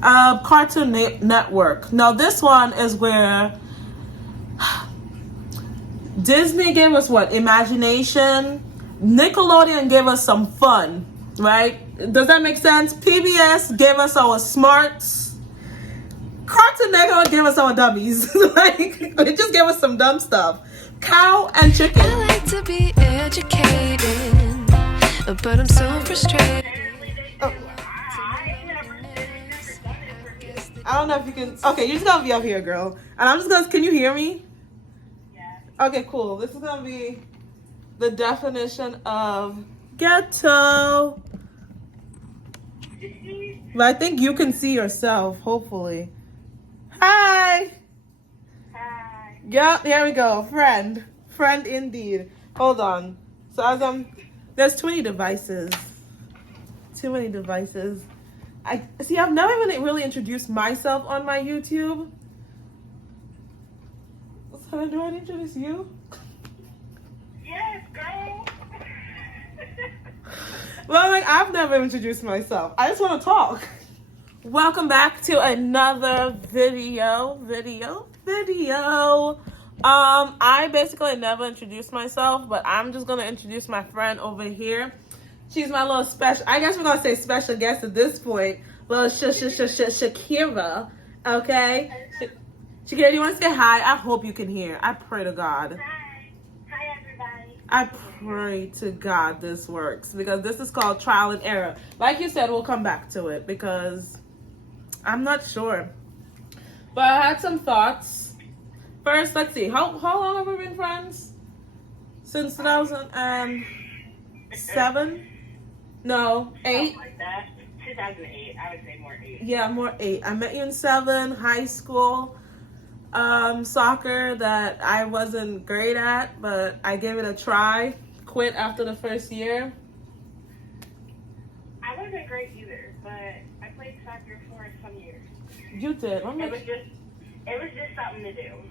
Cartoon Network. Now this one is where Disney gave us what? Imagination. Nickelodeon gave us some fun, right? Does that make sense? PBS gave us our smarts. Cartoon Network gave us our dummies. Like, it just gave us some dumb stuff. Cow and chicken. I like to be educated, but I'm so frustrated. Oh. I don't know if you can. Okay, you're just gonna be up here, girl. And I'm just gonna. Can you hear me? Yeah. Okay, cool. This is gonna be the definition of ghetto. But I think you can see yourself, hopefully. Hi. Hi. Yep, here we go. Friend. Friend indeed. Hold on. So as there's too many devices. Too many devices. I've never even really introduced myself on my YouTube. So do I introduce you? Yes, girl. Well, like, I've never introduced myself. I just want to talk. Welcome back to another video. I basically never introduced myself, but I'm just going to introduce my friend over here. She's my little special, I guess we're going to say special guest at this point. Little Shakira, okay? Shakira, do you want to say hi? I hope you can hear. I pray to God. Hi. Hi, everybody. I pray to God this works, because this is called trial and error. Like you said, we'll come back to it because I'm not sure. But I had some thoughts. First, let's see. How long have we been friends? Since 2007? No, 8? Something like that. 2008. I would say more 8. Yeah, more 8. I met you in 7, high school. Soccer that I wasn't great at, but I gave it a try. Quit after the first year. I wasn't great either, but I played soccer for some years. You did. It was just something to do.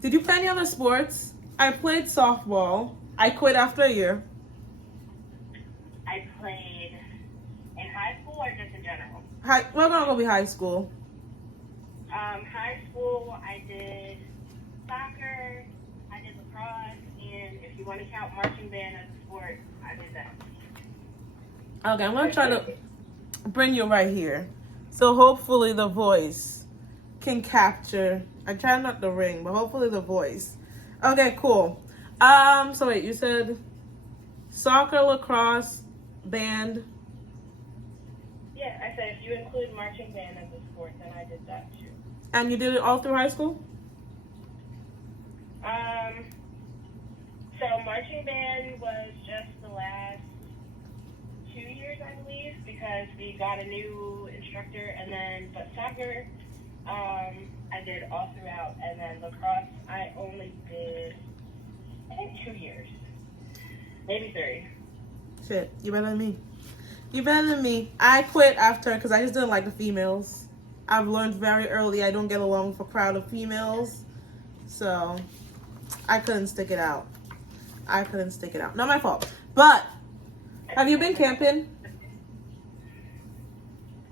Did you play any other sports? I played softball. I quit after a year. I played in high school or just in general? We're gonna go be high school. High school, I did soccer, I did lacrosse, and if you want to count marching band as a sport, I did that. Okay, I'm gonna try to bring you right here. So hopefully the voice can capture. I try not to ring, but hopefully the voice. Okay, cool. So wait, you said soccer, lacrosse, band. Yeah, I said if you include marching band as a sport, then I did that too. And you did it all through high school? So marching band was just the last 2 years, I believe, because we got a new instructor, but soccer, I did all throughout, and then lacrosse, I only did, I think 2 years, maybe 3. Shit, you better than me. You better than me. I quit after because I just didn't like the females. I've learned very early I don't get along with a crowd of females. So I couldn't stick it out. Not my fault. But have you been camping?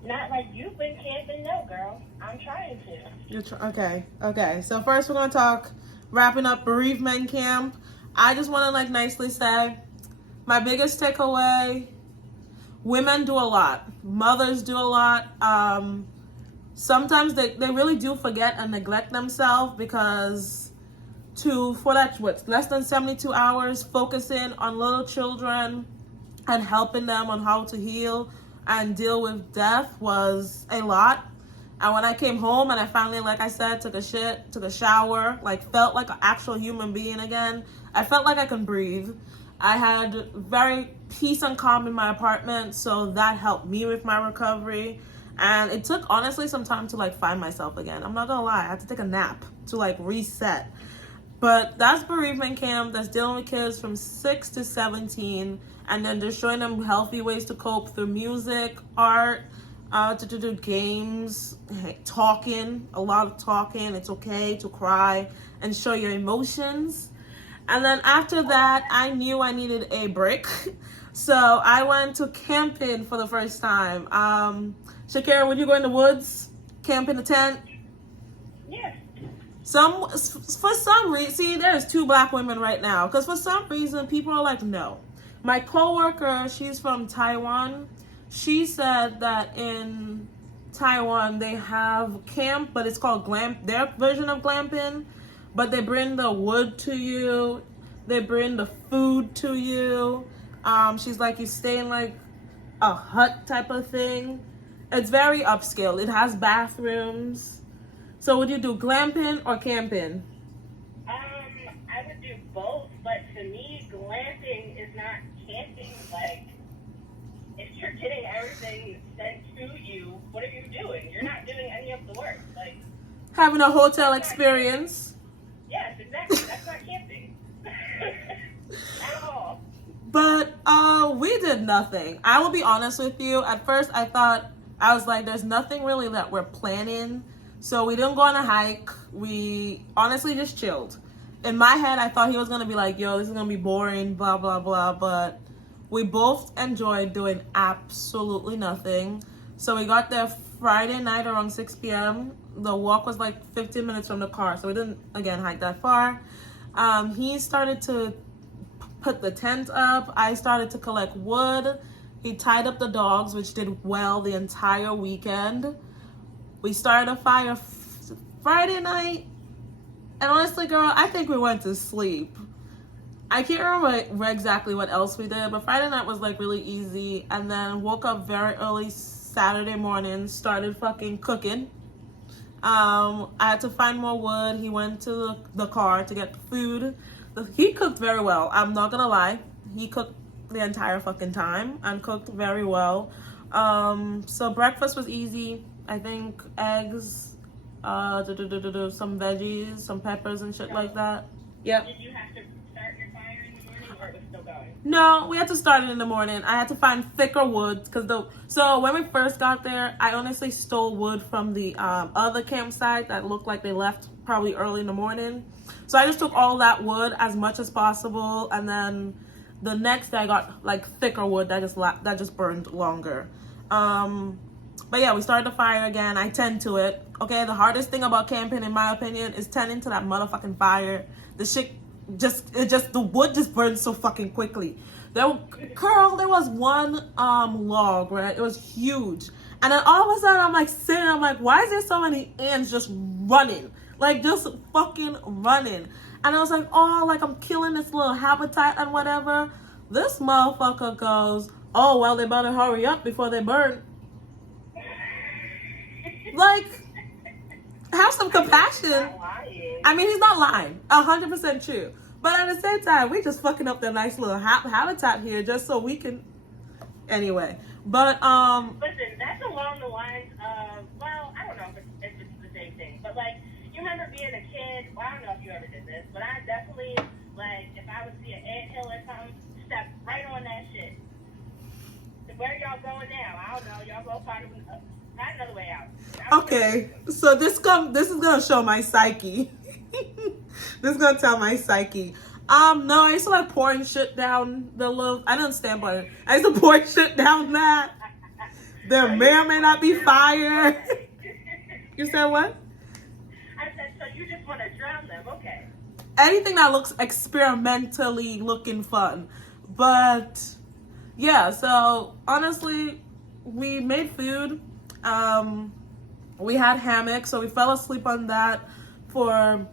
Not like you've been camping, no, girl. I'm trying to. Okay. So first we're going to talk wrapping up bereavement camp. I just want to nicely say my biggest takeaway, women do a lot. Mothers do a lot. Sometimes they really do forget and neglect themselves because less than 72 hours, focusing on little children and helping them on how to heal and deal with death was a lot. And when I came home and I finally, like I said, took a shower, felt like an actual human being again, I felt like I can breathe. I had very peace and calm in my apartment, so that helped me with my recovery. And it took, honestly, some time to, find myself again. I'm not gonna lie, I had to take a nap to, reset. But that's bereavement camp. That's dealing with kids from 6 to 17, and then just showing them healthy ways to cope through music, art, to do games, talking, a lot of talking. It's okay to cry and show your emotions. And then after that, I knew I needed a break So I went to camping for the first time. Shakira, would you go in the woods, camp in a tent? Yes. For some reason, see, there's two black women right now. Because for some reason, people are like, no. My coworker, she's from Taiwan. She said that in Taiwan they have camp, but it's called glam. Their version of glamping, but they bring the wood to you. They bring the food to you. She's like, you stay in like a hut type of thing. It's very upscale. It has bathrooms. So would you do glamping or camping? I would do both, but to me, glamping is not camping. Like, if you're getting everything sent to you, what are you doing? You're not doing any of the work. Like, Having a hotel experience. yes, exactly. That's not camping at all. But we did nothing. I will be honest with you. At first, I was like, there's nothing really that we're planning. So we didn't go on a hike. We honestly just chilled. In my head, I thought he was going to be like, yo, this is going to be boring, blah, blah, blah. But we both enjoyed doing absolutely nothing. So we got there Friday night around 6 p.m. The walk was like 15 minutes from the car. So we didn't, again, hike that far. He started to put the tent up. I started to collect wood. He tied up the dogs, which did well the entire weekend. We started a fire Friday night. And honestly, girl, I think we went to sleep. I can't remember exactly what else we did, but Friday night was like really easy. And then woke up very early Saturday morning, started fucking cooking. I had to find more wood. He went to the car to get food. He cooked very well. I'm not gonna lie. He cooked the entire fucking time and cooked very well. So breakfast was easy. I think eggs, some veggies, some peppers and shit like that. Yep. Did you have to start your fire in the morning, or it was still going? No, we had to start it in the morning. I had to find thicker wood so when we first got there, I honestly stole wood from the other campsite that looked like they left probably early in the morning. So I just took all that wood as much as possible, and then the next day I got like thicker wood that just burned longer. But yeah, we started the fire again. I tend to it. Okay, the hardest thing about camping, in my opinion, is tending to that motherfucking fire. The wood just burns so fucking quickly. There was one log, right? It was huge. And then all of a sudden I'm like, why is there so many ants just running? Like, just fucking running. And I was like, oh, like I'm killing this little habitat and whatever. This motherfucker goes, oh, well, they better hurry up before they burn. Like, have some compassion. I mean, he's not lying. 100% true. But at the same time, we just fucking up their nice little habitat here just so we can... Anyway. But, Listen, that's along the lines of, well, I don't know if it's the same thing, but like, you remember being a kid, well, I don't know if you ever did this, but I definitely, like, if I would see an anthill or something, step right on that shit. Where y'all going now? I don't know. Y'all go find another way out. okay, so this is gonna show my psyche. This is gonna tell my psyche. No, I used to like pouring shit down the little. I didn't stand by it. I used to pour shit down that. There may or may not be fire. You said what? I said, so you just want to drown them? Okay. Anything that looks experimentally looking fun, but yeah. So honestly, we made food. We had hammocks, so we fell asleep on that for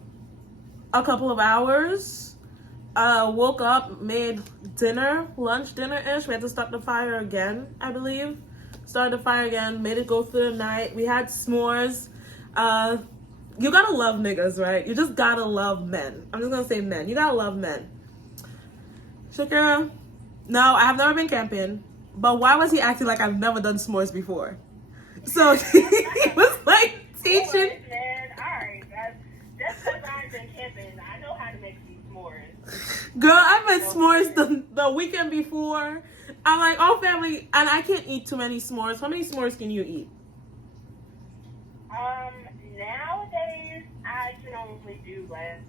a couple of hours. Woke up, made lunch-dinner-ish. We had to start the fire again, I believe. Started the fire again, made it go through the night. We had s'mores. You gotta love niggas, right? You just gotta love men. I'm just gonna say men. You gotta love men. Shakira, no, I have never been camping. But why was he acting like I've never done s'mores before? So he was like teaching. S'mores, man. All right, guys. Just because I've been camping, I know how to make some s'mores. Girl, I made s'mores the weekend before. I'm like, oh, family, and I can't eat too many s'mores. How many s'mores can you eat? Nowadays, I can only do like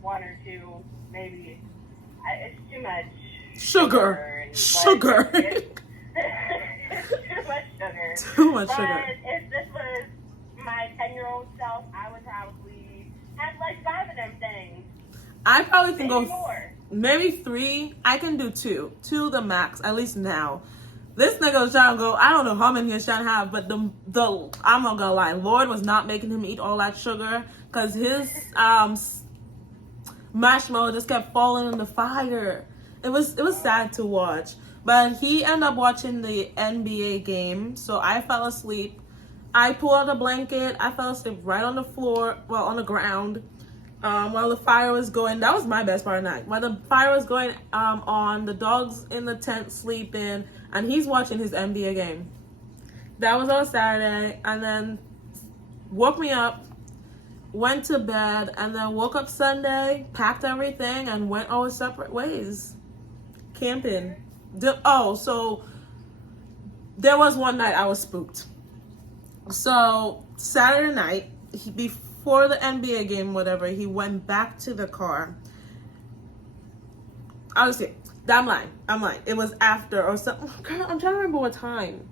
one or two, maybe. It's too much. Sugar. and, Sugar. But too much sugar. Too much But sugar. if this was my 10-year-old self, I would probably have like 5 of them things. I probably can Maybe go more. maybe 3. I can do 2. 2 the max, at least now. This nigga was trying to go, I don't know how many he's trying to have, but the I'm not gonna lie, Lord was not making him eat all that sugar, because his marshmallow just kept falling in the fire. It was sad to watch. But he ended up watching the NBA game, so I fell asleep. I pulled out a blanket. I fell asleep right on the floor, well, on the ground, while the fire was going. That was my best part of the night. While the fire was going on, the dog's in the tent sleeping, and he's watching his NBA game. That was on Saturday, and then woke me up, went to bed, and then woke up Sunday, packed everything, and went our separate ways. Camping. So there was one night I was spooked. So Saturday night, before the NBA game, whatever, he went back to the car. Honestly, I'm lying. It was after or something. I'm trying to remember what time.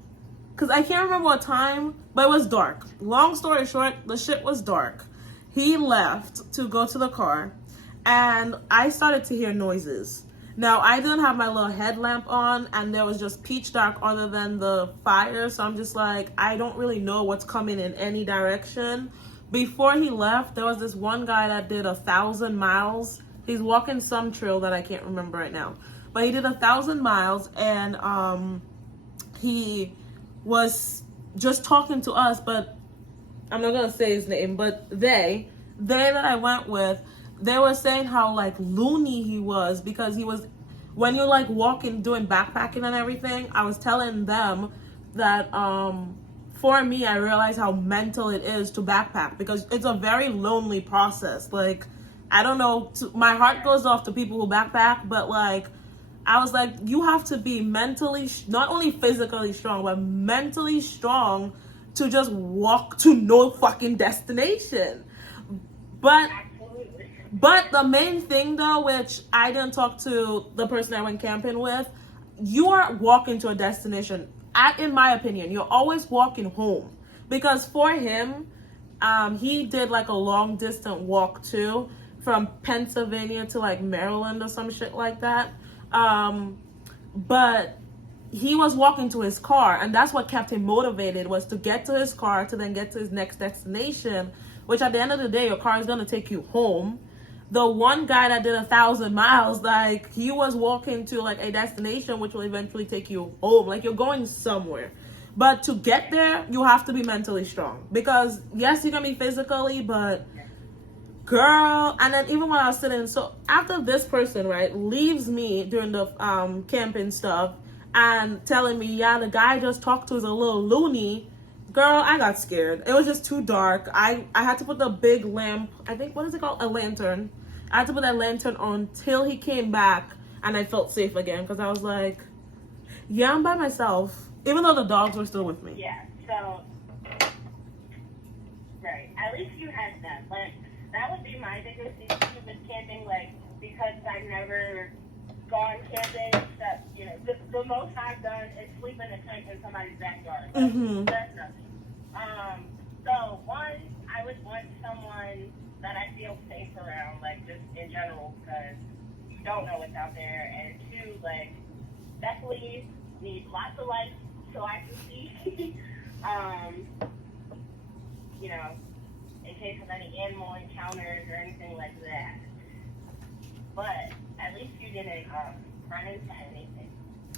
Because I can't remember what time, but it was dark. Long story short, the shit was dark. He left to go to the car, and I started to hear noises. Now, I didn't have my little headlamp on, and there was just pitch dark other than the fire, so I'm just like, I don't really know what's coming in any direction. Before he left, there was this one guy that did 1,000 miles. He's walking some trail that I can't remember right now. But he did 1,000 miles, and he was just talking to us, but I'm not going to say his name, but they that I went with, they were saying how like loony he was, because he was, when you're like walking, doing backpacking and everything, I was telling them that for me, I realized how mental it is to backpack, because it's a very lonely process. Like, I don't know, my heart goes off to people who backpack, but like, I was like, you have to be mentally, not only physically strong, but mentally strong to just walk to no fucking destination. But the main thing though, which I didn't talk to the person I went camping with, you are walking to a destination. In my opinion, you're always walking home. Because for him, he did like a long distance walk too, from Pennsylvania to like Maryland or some shit like that. But he was walking to his car, and that's what kept him motivated, was to get to his car to then get to his next destination, which at the end of the day, your car is going to take you home. The one guy that did 1,000 miles, like, he was walking to like a destination which will eventually take you home. Like, you're going somewhere. But to get there, you have to be mentally strong, because yes, you're going to be physically, but girl. And then even when I was sitting, so after this person, right, leaves me during the camping stuff and telling me, yeah, the guy I just talked to is a little loony, girl, I got scared. It was just too dark. I had to put the big lamp, I think, what is it called? A lantern. I had to put that lantern on till he came back, and I felt safe again, because I was like, yeah, I'm by myself, even though the dogs were still with me. Yeah, so, right, at least you had that. Like, that would be my biggest issue with camping, like, because I've never gone camping, except, you know, the most I've done is sleep in a tent in somebody's backyard. Like, that's nothing. So, one, I would want someone that I feel safe around, like, just in general, because you don't know what's out there. And two, like, definitely need lots of light so I can see. You know, in case of any animal encounters or anything like that. But at least you didn't run into anything.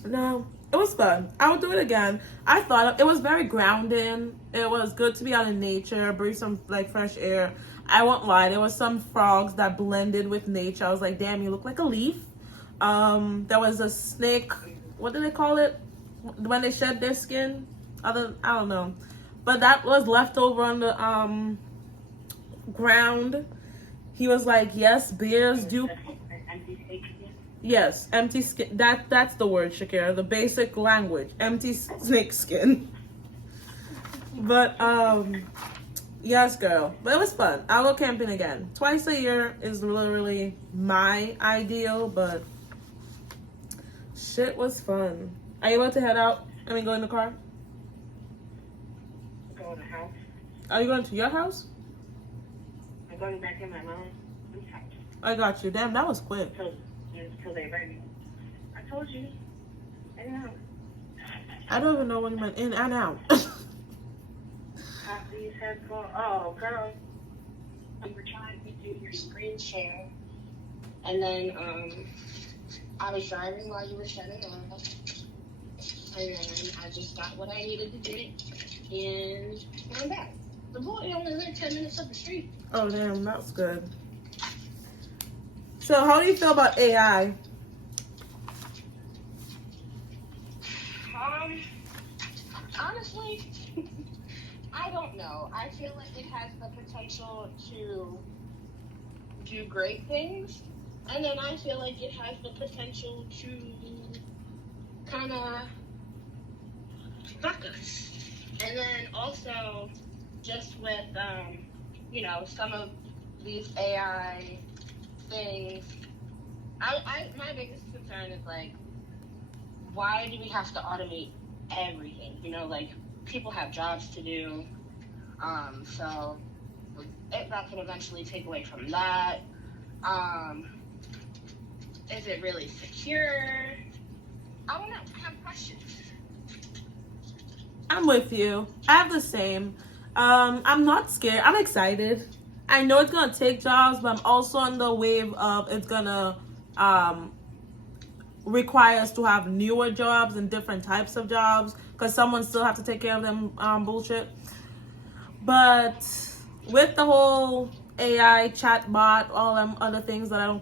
No, it was fun. I would do it again. I thought it was very grounding. It was good to be out in nature, breathe some like fresh air. I won't lie, there was some frogs that blended with nature. I was like, damn, you look like a leaf. There was a snake. What do they call it when they shed their skin? I don't know. But that was left over on the ground. He was like, yes, bears do. Yes, empty skin. That's the word, Shakira. The basic language. Empty snake skin. But yes, girl. But it was fun. I'll go camping again. Twice a year is literally my ideal, but Shit was fun. Are you about to head out? I mean, go in the car? Go in the house. Are you going to your house? I'm going back in my mom's house. I got you. Damn, that was quick. Until they're ready. I told you. I know. I don't even know when you went in and out. Have these headphones. Oh, girl. We were trying to do your screen share. And then, I was driving while you were shutting off. And then I just got what I needed to do. And I'm back. The boy only lived 10 minutes up the street. Oh, damn, that's good. So, how do you feel about AI? Honestly, I don't know. I feel like it has the potential to do great things. And then I feel like it has the potential to kind of fuck us. And then also, just with, some of these AI things, my biggest concern is, like, why do we have to automate everything? People have jobs to do, so that could eventually take away from that. Is it really secure? I don't know. I have questions. I'm with you. I have the same. I'm not scared. I'm excited. I know it's gonna take jobs, but I'm also on the wave of it's gonna require us to have newer jobs and different types of jobs because someone still have to take care of them bullshit. But with the whole AI chatbot, all them other things that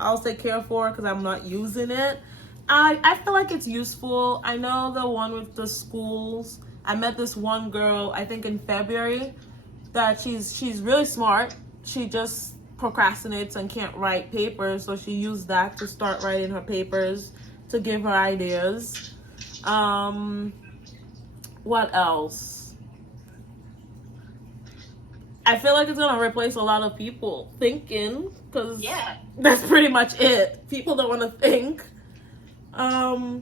I'll say care for because I'm not using it. I feel like it's useful. I know the one with the schools. I met this one girl, I think in February, that she's really smart. She just procrastinates and can't write papers, so she used that to start writing her papers to give her ideas. What else? I feel like it's gonna replace a lot of people thinking, because that's pretty much it. People don't want to think. But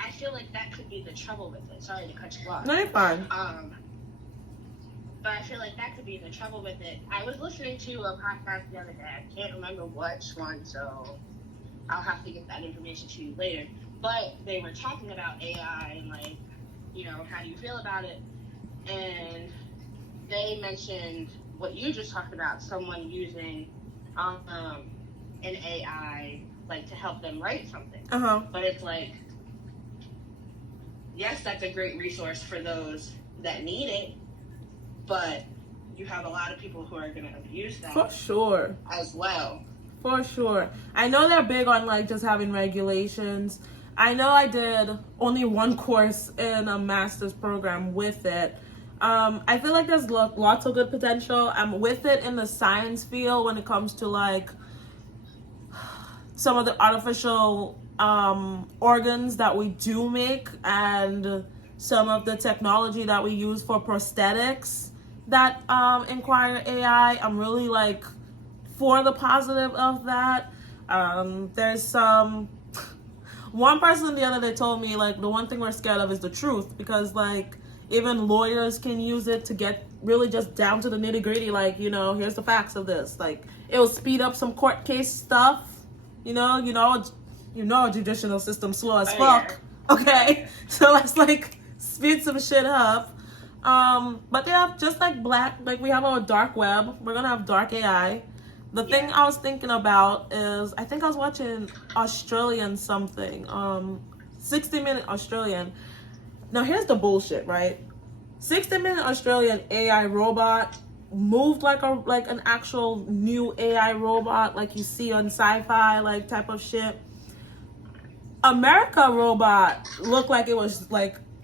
I feel like that could be the trouble with it. Sorry to cut you off. No, you're fine. But I feel like that could be the trouble with it. I was listening to a podcast the other day. I can't remember which one, so I'll have to get that information to you later. But they were talking about AI and, how do you feel about it? And they mentioned what you just talked about, someone using an AI, to help them write something. But it's yes, that's a great resource for those that need it, but you have a lot of people who are going to abuse that. For sure. As well. For sure. I know they're big on just having regulations. I know I did only one course in a master's program with it. I feel like there's lots of good potential. I'm with it in the science field when it comes to some of the artificial organs that we do make and some of the technology that we use for prosthetics that inquire AI. I'm really for the positive of that. There's some one person the other day told me the one thing we're scared of is the truth, because even lawyers can use it to get really just down to the nitty gritty. Here's the facts of this. It will speed up some court case stuff. Our judicial system slow as fuck. Yeah. Okay, so let's speed some shit up. But they have just black, we have our dark web. We're gonna have dark AI. The thing I was thinking about is, I think I was watching Australian something, 60-minute Australian. Now here's the bullshit, right? 60-minute Australian AI robot moved like an actual new AI robot, like you see on sci-fi, type of shit. America robot looked like it was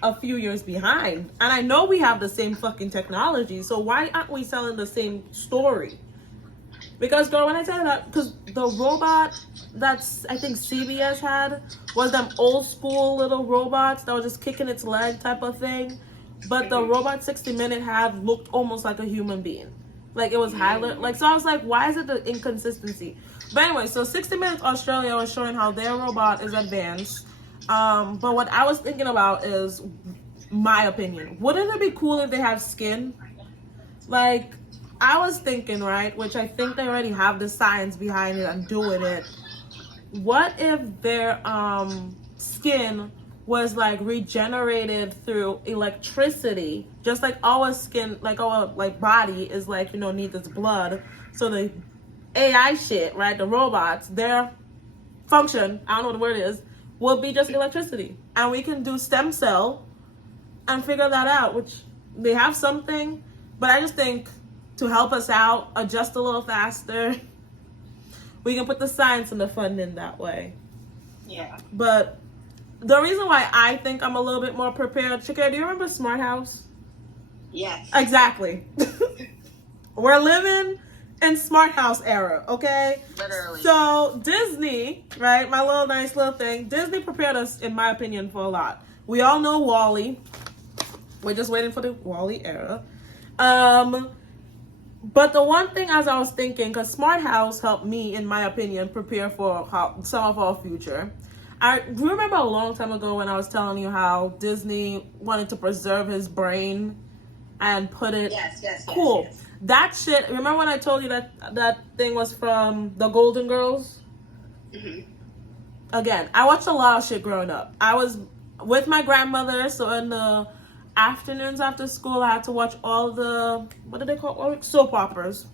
a few years behind, and I know we have the same fucking technology, so why aren't we selling the same story? Because girl, when I tell you that, because the robot that's I think CBS had was them old school little robots that were just kicking its leg type of thing. But the robot 60-minute had looked almost like a human being. It was highly, so I was why is it the inconsistency? But anyway, so 60 Minutes Australia was showing how their robot is advanced. But what I was thinking about is my opinion. Wouldn't it be cool if they have skin? Like, I was thinking, right, which I think they already have the science behind it and doing it. What if their skin was like regenerated through electricity, just like our skin, like our like body is like, you know, needs its blood. So the AI shit, right, the robots, their function, I don't know what the word is, will be just electricity, and we can do stem cell and figure that out. Which they have something, but I just think to help us out, adjust a little faster, we can put the science and the funding that way. Yeah. But the reason why I think I'm a little bit more prepared, Shakira, do you remember Smart House? Yes. Exactly. We're living in Smart House era, okay? Literally. So Disney, right, my little nice little thing, Disney prepared us, in my opinion, for a lot. We all know WALL-E. We're just waiting for the WALL-E era. But the one thing, as I was thinking, because Smart House helped me, in my opinion, prepare for some of our future. I remember a long time ago when I was telling you how Disney wanted to preserve his brain and put it... Yes. Cool. Yes. That shit, remember when I told you that thing was from the Golden Girls? Mm-hmm. Again, I watched a lot of shit growing up. I was with my grandmother, so in the afternoons after school, I had to watch all the, what do they call, soap operas,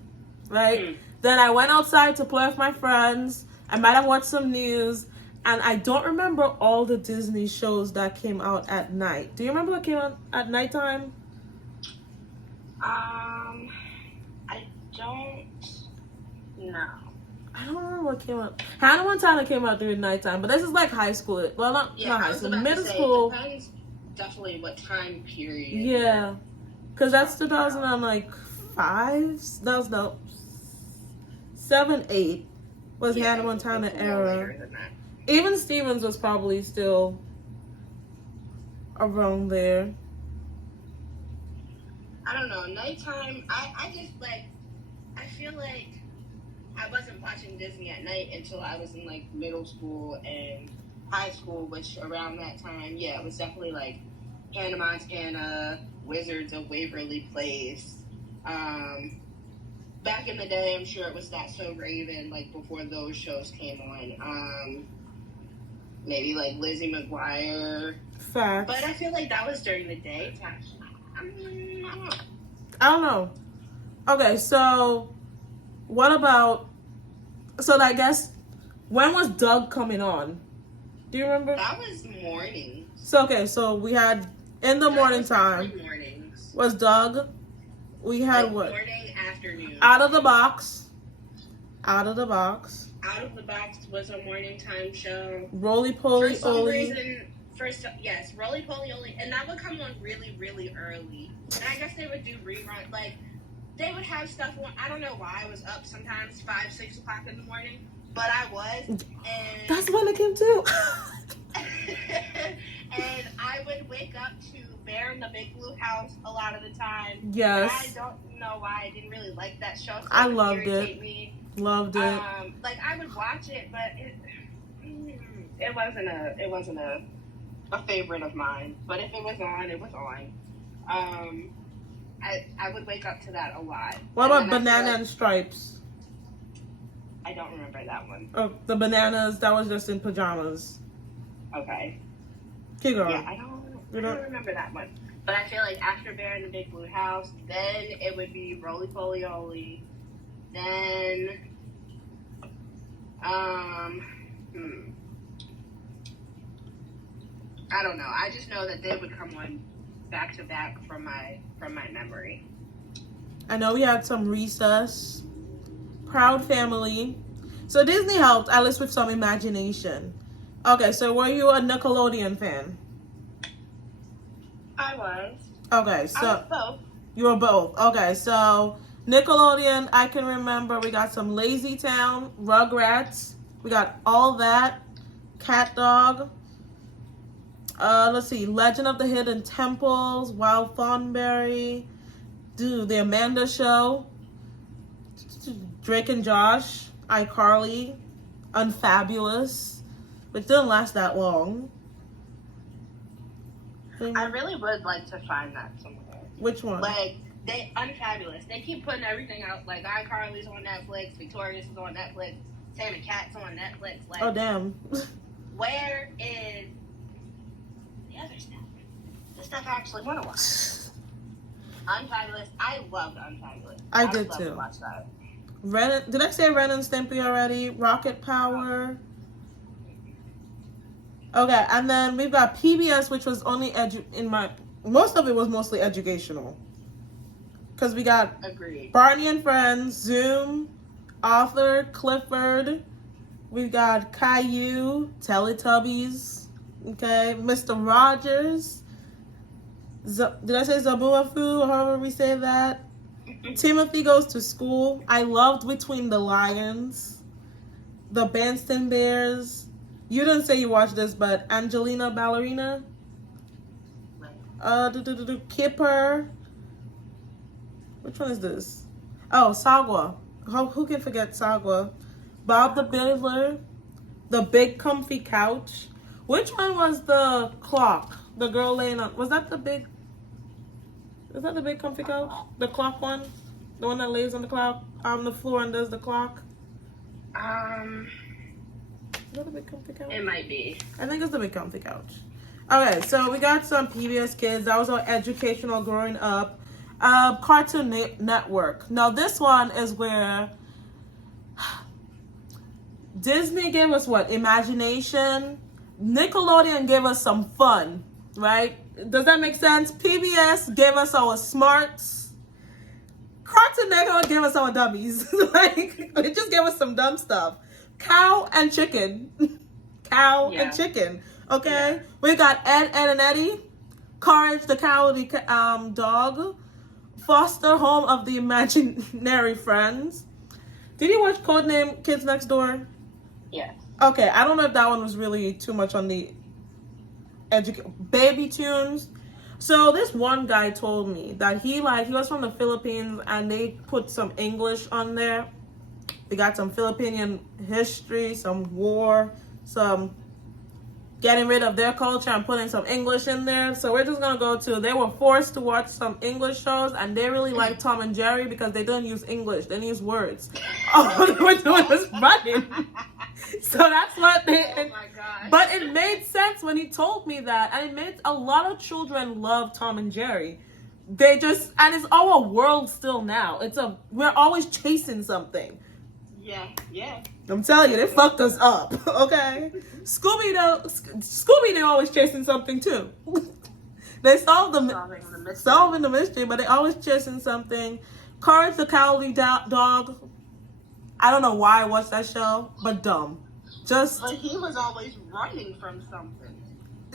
right? Mm. Then I went outside to play with my friends. I might have watched some news, and I don't remember all the Disney shows that came out at night. Do you remember what came out at nighttime? I don't know. I don't remember what came out. Hannah Montana came out during nighttime, but this is like high school. Well, not high school, middle school. Depends definitely what time period. Yeah, because that's 2005. That was no 7, 8 was Hannah Montana era. Even Stevens was probably still around there. I don't know. Nighttime, I just like, I feel like I wasn't watching Disney at night until I was in like middle school and high school, which around that time, yeah, it was definitely like Hannah Montana, Wizards of Waverly Place. Back in the day, I'm sure it was That's So Raven, like before those shows came on. Maybe like Lizzie McGuire. Facts. But I feel like that was during the daytime. I don't know. Okay, so what about? So I guess when was Doug coming on? Do you remember? That was mornings. So okay, so we had in the morning time Mornings. was Doug. We had Like what? Morning, afternoon. Out of the Box. Out of the Box. Out of the Box was a morning time show. Roly Poly For some Oly. reason, yes, Roly Poly Oly, and that would come on really, really early. And I guess they would do rerun, like they would have stuff on. I don't know why I was up sometimes 5, 6 o'clock in the morning, but I was, and That's when it came too. and I would wake up to Bear in the Big Blue House a lot of the time. Yes. And I don't know why I didn't really like that show. So I would loved irritate it. Me. Loved it. Like I would watch it, but it wasn't a favorite of mine. But if it was on, it was on. I would wake up to that a lot. What about Banana and Stripes? I don't remember that one. Oh, the bananas that was just in pajamas. Okay. Keep going. Yeah, I don't remember that one. But I feel like after Bear in the Big Blue House, then it would be Roly Poly Oly. Then, I don't know. I just know that they would come on back to back from my memory. I know we had some Recess, Proud Family. So Disney helped, at least with some imagination. Okay, so were you a Nickelodeon fan? I was. Okay, so I was both. you were both. Okay, so Nickelodeon, I can remember we got some Lazy Town, Rugrats, we got all that, Cat Dog. Let's see, Legend of the Hidden Temples, Wild Thornberry, The Amanda Show, Drake and Josh. iCarly, Unfabulous, which didn't last that long. I really would like to find that somewhere. Which one? Like, they Unfabulous. They keep putting everything out. Like, iCarly's on Netflix, Victorious is on Netflix, Sam and Cat's on Netflix. Like, Oh, damn. where is the other stuff? The stuff I actually want to watch. Unfabulous. I loved Unfabulous. I would did love too. To watch that. Did I say Ren and Stimpy already? Rocket Power. Okay, and then we've got PBS, which was only most of it was mostly educational. Because we got Agreed. Barney and Friends, Zoom, Arthur, Clifford. We've got Caillou, Teletubbies, okay, Mr. Rogers. Did I say Zabuafu, or however we say that? Timothy Goes to School. I loved Between the Lions. The Banston Bears. You didn't say you watched this, but Angelina Ballerina. Kipper. Which one is this? Oh, Sagwa. Who can forget Sagwa? Bob the Builder. The Big Comfy Couch. Which one was the clock? The girl laying on. Was that the big? Is that the Big Comfy Couch? The clock one? The one that lays on the clock, on the floor and does the clock? Is that the Big Comfy Couch? It might be. I think it's the Big Comfy Couch. Okay, so we got some PBS Kids. That was all educational growing up. Cartoon Network. Now this one is where Disney gave us what? Imagination. Nickelodeon gave us some fun, right? Does that make sense? PBS gave us our smarts. Cartoon Network gave us our dummies. Like, it just gave us some dumb stuff. Cow and chicken. And chicken. Okay? Yeah. We got Ed, and Eddie. Courage the Cowardly Dog. Foster Home of the Imaginary Friends. Did you watch Codename Kids Next Door? Yes. Okay, I don't know if that one was really too much on the Baby Tunes. So this one guy told me that he was from the Philippines and they put some English on there. We got some Philippine history, some war, some getting rid of their culture and putting some English in there. So we're just gonna they were forced to watch some English shows, and they really like Tom and Jerry because they didn't use English, they didn't use words. All they were doing was running. So that's what they. Oh my God. But it made sense when he told me that, and it made a lot of children love Tom and Jerry. And it's our world still now. We're always chasing something. Yeah. I'm telling you, they fucked us up. Okay, Scooby-Doo always chasing something too. They solving the mystery, but they always chasing something. Courage the Cowardly Dog. I don't know why I watched that show, but dumb. But he was always running from something.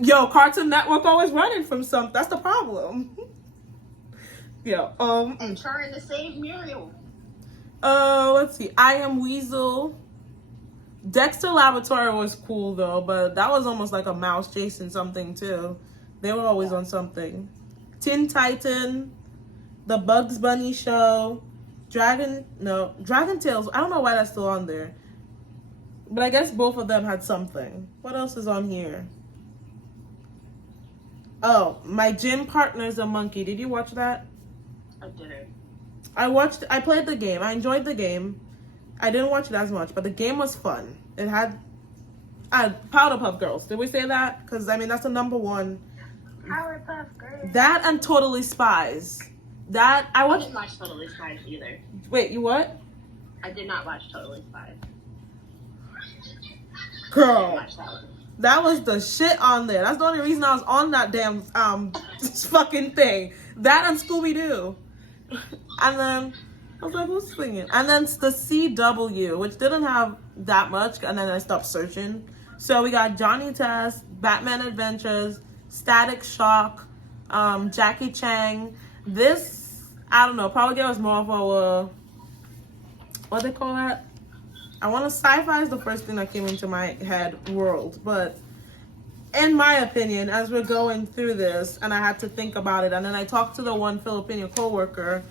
Yo, Cartoon Network always running from something. That's the problem. Yo, and trying to save Muriel. Let's see. I Am Weasel. Dexter Laboratory was cool though, but that was almost like a mouse chasing something too. They were always on something. Teen Titan, The Bugs Bunny Show, Dragon Tales. I don't know why that's still on there, but I guess both of them had something. What else is on here? Oh, My Gym Partner's a Monkey. Did you watch that? I didn't. I played the game. I enjoyed the game. I didn't watch it as much, but the game was fun. It had Powderpuff Girls. Did we say that? Because, I mean, that's the number one. Powerpuff Girls. That and Totally Spies. I didn't watch Totally Spies either. Wait, you what? I did not watch Totally Spies. Girl. Watch that one. That was the shit on there. That's the only reason I was on that damn fucking thing. That and Scooby-Doo. And then I was like, who's singing? And then the CW, which didn't have that much, and then I stopped searching. So we got Johnny Test, Batman Adventures, Static Shock, Jackie Chan. This, I don't know, probably gave us more of our, what they call that? I want to, sci-fi is the first thing that came into my head, world. But in my opinion, as we're going through this, and I had to think about it, and then I talked to the one Filipino coworker,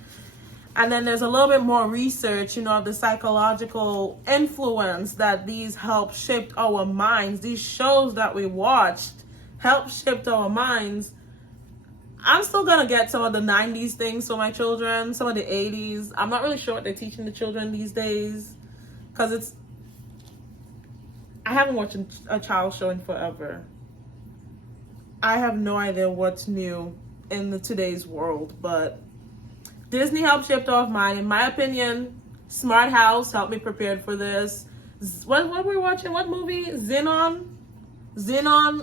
And then there's a little bit more research, of the psychological influence that these help shape our minds. These shows that we watched help shape our minds. I'm still going to get some of the 90s things for my children, some of the 80s. I'm not really sure what they're teaching the children these days, because I haven't watched a child show in forever. I have no idea what's new in today's world, but Disney helped shape our mind. In my opinion, Smart House helped me prepared for this. What were we watching? What movie? Xenon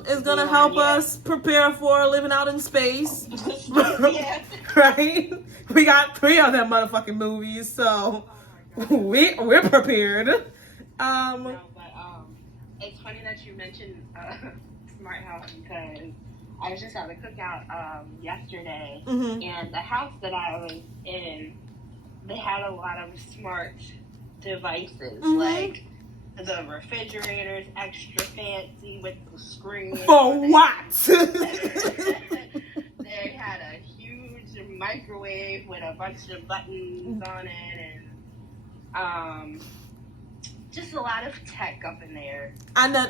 is gonna help us prepare for living out in space. Right? We got 3 of them motherfucking movies, so we're prepared. No, but it's funny that you mentioned Smart House, because I was just at a cookout yesterday, and the house that I was in, they had a lot of smart devices, like the refrigerator's extra fancy with the screen. For what? They had a huge microwave with a bunch of buttons on it, and just a lot of tech up in there. And then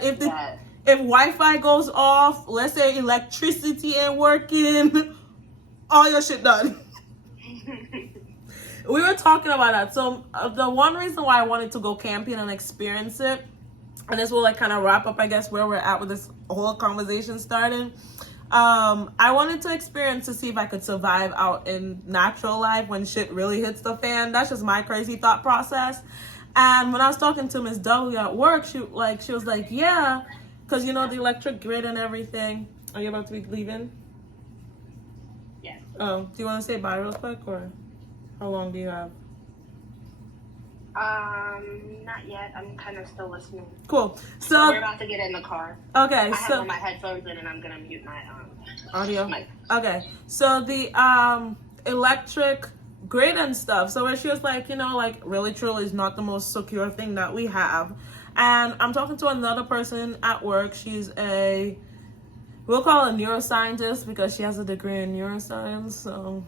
if Wi-Fi goes off, let's say electricity ain't working, all your shit done. We were talking about that. So the one reason why I wanted to go camping and experience it, and this will kind of wrap up, I guess, where we're at with this whole conversation starting. I wanted to experience to see if I could survive out in natural life when shit really hits the fan. That's just my crazy thought process. And when I was talking to Miss W at work, she was like, yeah, because the electric grid and everything. Are you about to be leaving? Yes. Oh, do you want to say bye real quick, or how long do you have? Not yet. I'm kind of still listening. Cool. So we're about to get in the car. Okay. I have on my headphones in, and I'm gonna mute my audio. mic. Okay. So the electric grid and stuff. So where she was like, really truly is not the most secure thing that we have. And I'm talking to another person at work. She's we'll call her a neuroscientist because she has a degree in neuroscience. So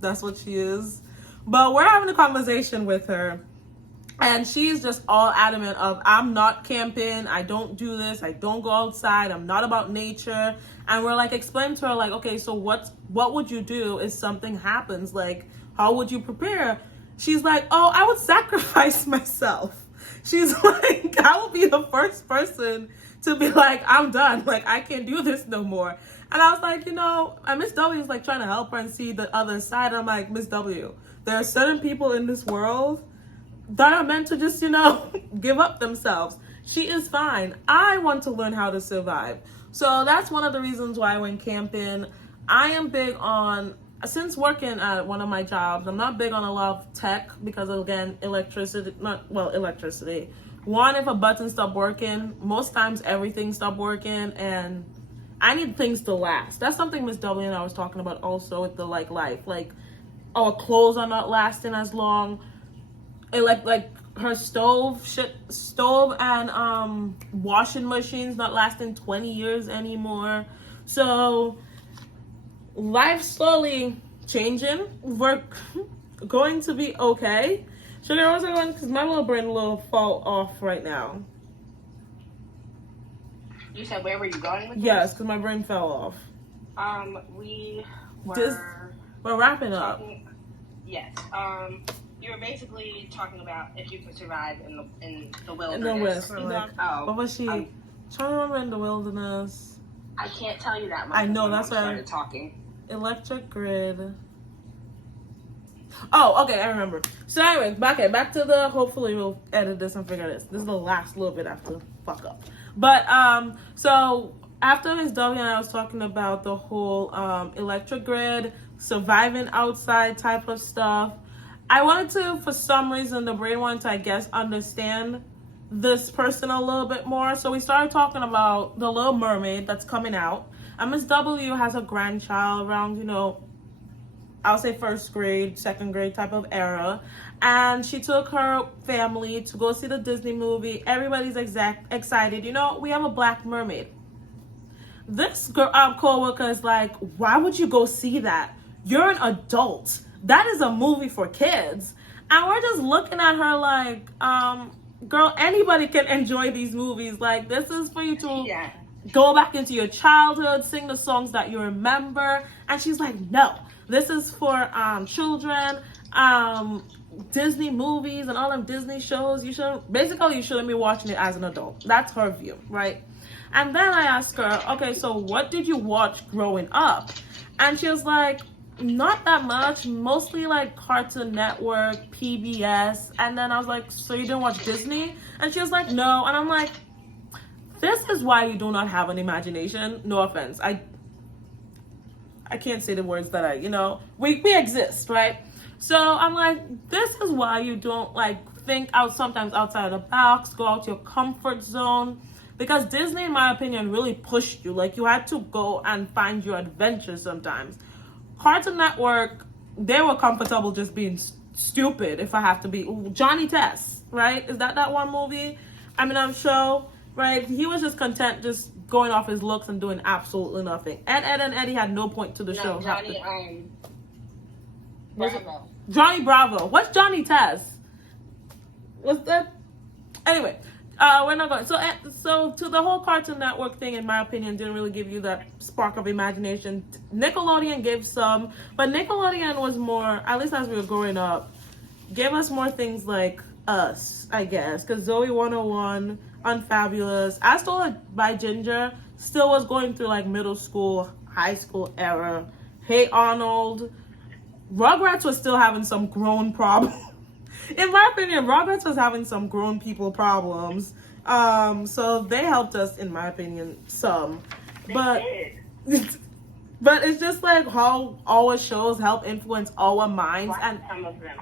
that's what she is. But we're having a conversation with her. And she's just all adamant of, I'm not camping. I don't do this. I don't go outside. I'm not about nature. And we're explaining to her, okay, so what would you do if something happens? How would you prepare? She's like, oh, I would sacrifice myself. She's like, I will be the first person to be like, I'm done. I can't do this no more. And I was like, and Miss W is trying to help her and see the other side. I'm like, Miss W, there are certain people in this world that are meant to just, give up themselves. She is fine. I want to learn how to survive. So that's one of the reasons why I went camping. I am big on, since working at one of my jobs, I'm not big on a lot of tech because, again, electricity. One, if a button stopped working, most times everything stopped working, and I need things to last. That's something Miss W and I was talking about also with the life. Our clothes are not lasting as long. Her stove and washing machines not lasting 20 years anymore. So life's slowly changing. We're going to be okay. Sugar, where's I going? Because my little brain a little fall off right now. You said where were you going with this? Yes, because my brain fell off. We were we're wrapping up. Yes. You were basically talking about if you could survive in the wilderness. In the West. What was she? Trying to remember in the wilderness. I can't tell you that much. I know, that's why I started talking. Electric grid. Oh, okay, I remember. So anyway, back to the, hopefully we'll edit this and figure this. This is the last little bit after fuck up. But, so after Ms. W and I was talking about the whole electric grid, surviving outside type of stuff, I wanted to, for some reason, the brain wanted to, I guess, understand this person a little bit more. So we started talking about The Little Mermaid that's coming out. And Ms. W has a grandchild around, I'll say first grade, second grade type of era. And she took her family to go see the Disney movie. Everybody's excited. We have a black mermaid. This co-worker is like, why would you go see that? You're an adult. that is a movie for kids. And we're just looking at her like, girl, anybody can enjoy these movies. Like, this is for you to go back into your childhood, sing the songs that you remember. And she's like, no, this is for children, Disney movies and all them Disney shows. You shouldn't be watching it as an adult. That's her view, right? And then I asked her, okay, so what did you watch growing up? And she was like, not that much, mostly like Cartoon Network, PBS. And then I was like, so you didn't watch Disney? And she was like, no. And I'm like, this is why you do not have an imagination. No offense. I can't say the words that we exist, right? So I'm like, this is why you don't like think out sometimes outside the box, go out your comfort zone. Because Disney, in my opinion, really pushed you. Like, you had to go and find your adventure sometimes. Cartoon Network, they were comfortable just being stupid, if I have to be. Johnny Test, right? Is that one movie? I mean, I'm sure, right? He was just content just going off his looks and doing absolutely nothing. Ed, and Eddie had no point to the show. Bravo. Johnny Bravo. What's Johnny Test? What's that? Anyway. We're not going. So to the whole Cartoon Network thing, in my opinion, didn't really give you that spark of imagination. Nickelodeon gave some, but Nickelodeon was more, at least as we were growing up, gave us more things like Us, I guess. Because Zoe 101, Unfabulous, As Told by Ginger, still was going through like middle school, high school era. Hey Arnold. Rugrats was still having some grown problems. In my opinion, Rugrats was having some grown people problems. So they helped us, in my opinion, some. But it's just like how our shows help influence our minds. And some of them.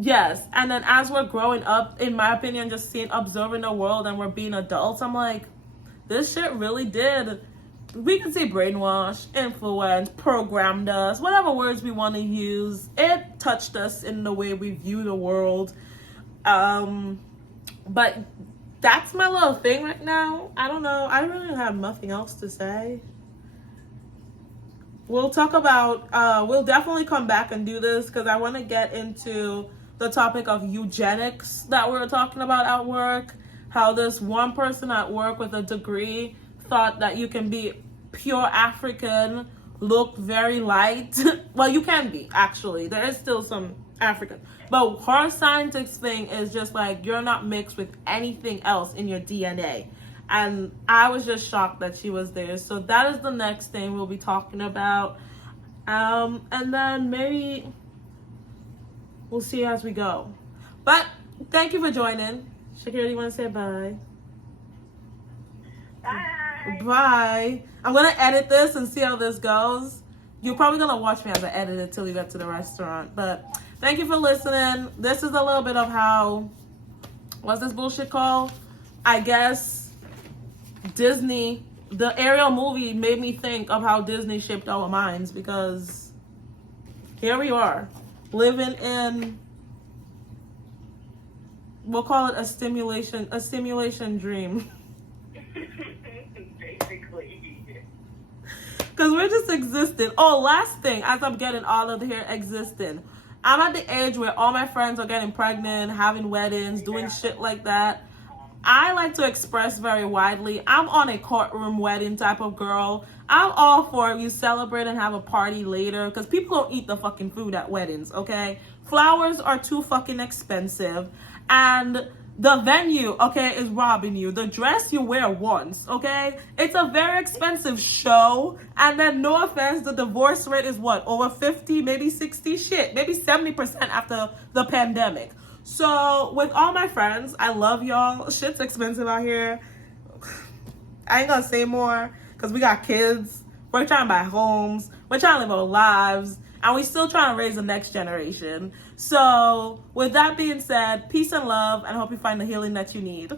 yes. And then as we're growing up, in my opinion, just observing the world and we're being adults, I'm like, this shit really did. We can say brainwash, influence, programmed us, whatever words we want to use. It touched us in the way we view the world. But that's my little thing right now. I don't know. I really have nothing else to say. We'll talk about, we'll definitely come back and do this because I want to get into the topic of eugenics that we were talking about at work. How this one person at work with a degree thought that you can be pure African, look very light. Well, you can be, actually. There is still some African. But her scientist thing is just like, you're not mixed with anything else in your DNA. And I was just shocked that she was there. So that is the next thing we'll be talking about. And then maybe we'll see as we go. But thank you for joining. Shakira, you want to say bye? Bye. Bye. I'm going to edit this and see how this goes. You're probably going to watch me as I edit it till we get to the restaurant. But thank you for listening. This is a little bit of how, what's this bullshit called? I guess Disney, the Ariel movie made me think of how Disney shaped our minds, because here we are living in, we'll call it a simulation dream. Basically. Because we're just existing. Oh, last thing, as I'm getting all of here existing, I'm at the age where all my friends are getting pregnant, having weddings, doing shit like that. I like to express very widely. I'm on a courtroom wedding type of girl. I'm all for you celebrate and have a party later, because people don't eat the fucking food at weddings, okay? Flowers are too fucking expensive. And the venue, okay, is robbing you. The dress you wear once, okay? It's a very expensive show. And then, no offense, the divorce rate is what? Over 50, maybe 60? Shit, maybe 70% after the pandemic. So, with all my friends, I love y'all. Shit's expensive out here. I ain't gonna say more, because we got kids. We're trying to buy homes. We're trying to live our lives. And we still trying to raise the next generation. So, with that being said, peace and love, and I hope you find the healing that you need.